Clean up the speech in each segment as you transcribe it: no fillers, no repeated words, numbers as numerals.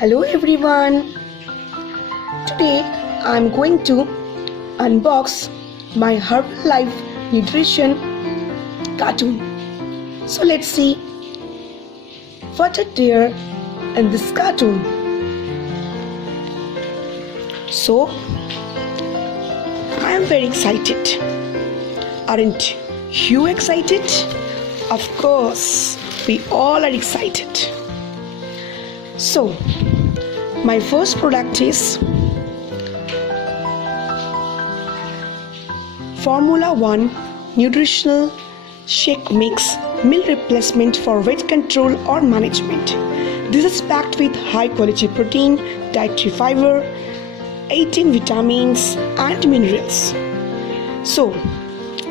Hello everyone. Today I'm going to unbox my Herbalife nutrition cartoon. So let's see what is there in this cartoon. So I am very excited. Aren't you excited? Of course, we all are excited. So, my first product is Formula 1 Nutritional Shake Mix Meal Replacement for Weight Control or Management. This is packed with high quality protein, dietary fiber, 18 vitamins and minerals. So,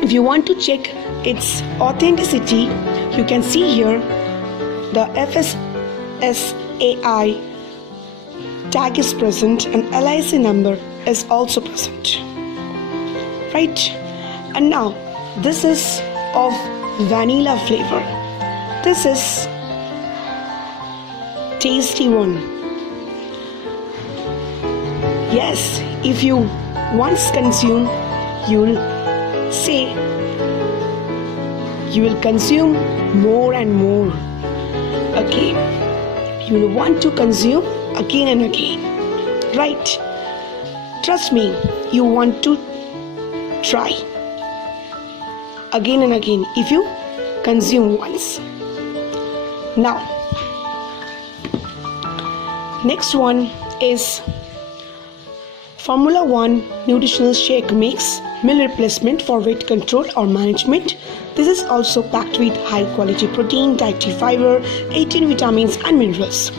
if you want to check its authenticity, you can see here the FSSAI tag is present and LIC number is also present, right? And now this is of vanilla flavor. This is tasty one. Yes, if you once consume, you'll say you will consume more and more. Okay, you will want to consume again and again, right? Trust me, you want to try again and again if you consume once. Now, next one is Formula 1 Nutritional Shake Mix Meal Replacement for Weight Control or Management. This is also packed with high quality protein, dietary fiber, 18 vitamins and minerals.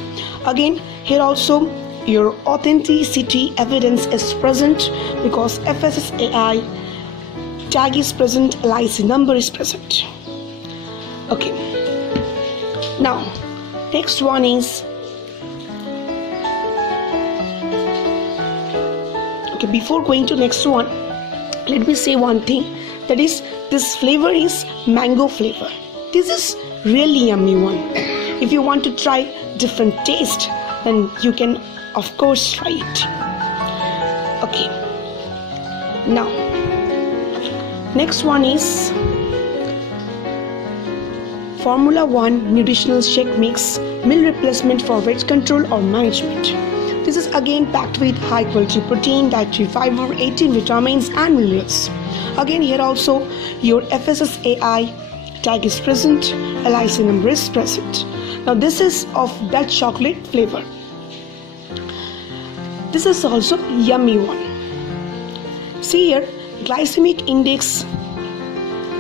Again, here also your authenticity evidence is present because FSSAI tag is present, LIC number is present. Okay. Now, next one is before going to next one, let me say one thing, that is this flavor is mango flavor. This is really yummy one. If you want to try different taste, then you can of course try it. Okay, now next one is Formula 1 Nutritional Shake Mix Meal Replacement for Weight Control or Management. This is again packed with high quality protein, dietary fiber, 18 vitamins and minerals. Again, here also your FSSAI tag is present, LIC number is present. Now this is of dark chocolate flavor. This is also yummy one. See here, glycemic index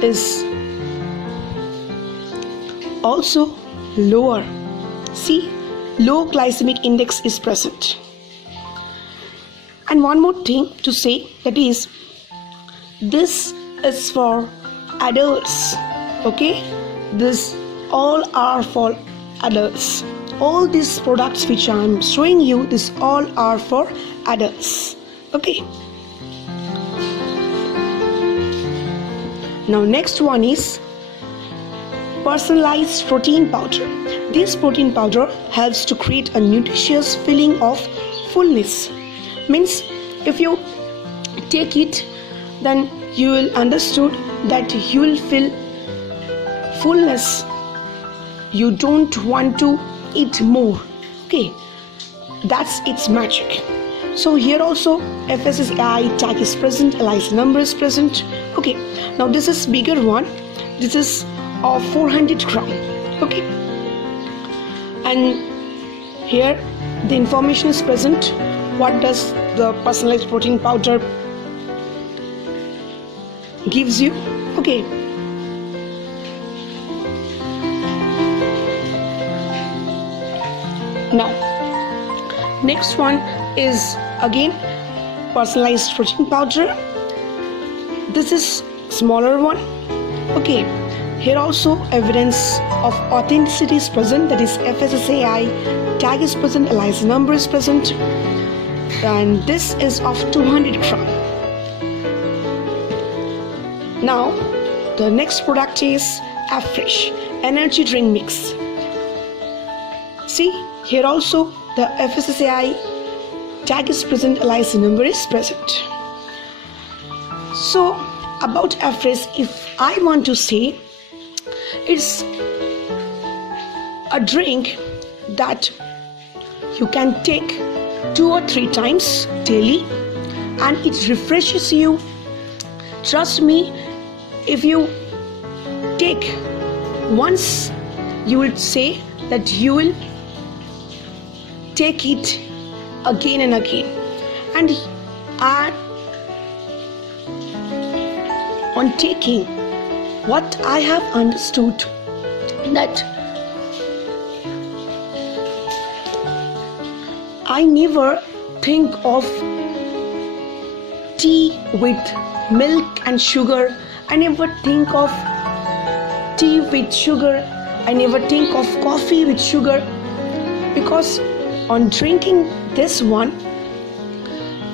is also lower. See, low glycemic index is present. And one more thing to say, that is this is for adults. Okay, this all are for adults. All these products which I am showing you, this all are for adults. Okay, now next one is personalized protein powder. This protein powder helps to create a nutritious feeling of fullness. Means if you take it, then you will understood that you will feel fullness. You don't want to eat more. Okay, that's its magic. So here also FSSAI tag is present, LIC number is present. Okay, now this is bigger one. This is of 400 gram. Okay, and here the information is present. What does the personalized protein powder gives you? Okay, now next one is again personalized protein powder. This is smaller one. Okay, here also evidence of authenticity is present, that is FSSAI tag is present, LIC number is present, and this is of 200 gram. Now the next product is Afresh Energy Drink Mix. See, Here also the FSSAI tag is present, LIC number is present. So about Afresh, if I want to say, it's a drink that you can take 2 or 3 times daily and it refreshes you. Trust me, if you take once, you will say that you will take it again and again. And on taking, what I have understood, that I never think of tea with milk and sugar. I never think of tea with sugar. I never think of coffee with sugar, because on drinking this one,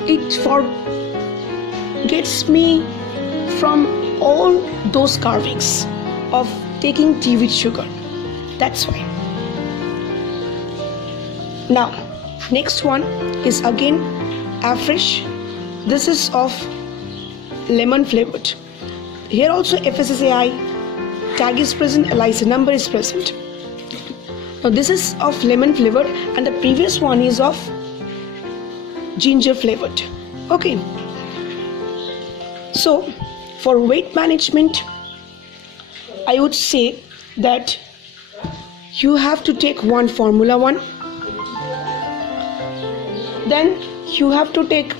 it forgets me from all those carvings of taking tea with sugar. That's why. Now, next one is again Afresh. This is of lemon flavored. Here also FSSAI tag is present, LIC number is present. Now this is of lemon flavored and the previous one is of ginger flavored. Okay. So for weight management, I would say that you have to take 1 Formula 1. Then you have to take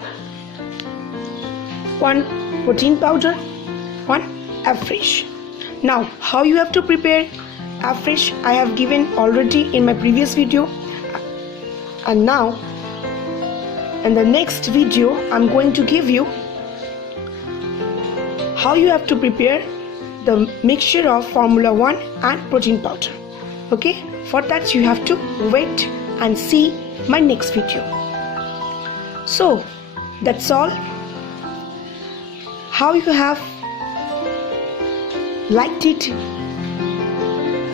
1 protein powder, 1 Afresh. Now how you have to prepare Afresh I have given already in my previous video, and now in the next video I'm going to give you how you have to prepare the mixture of Formula 1 and protein powder. Okay, for that you have to wait and see my next video. So that's all. How you have liked it,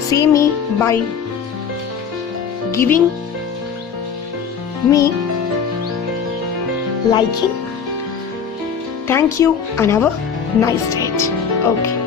say me by giving me liking. Thank you and have a nice day. Okay.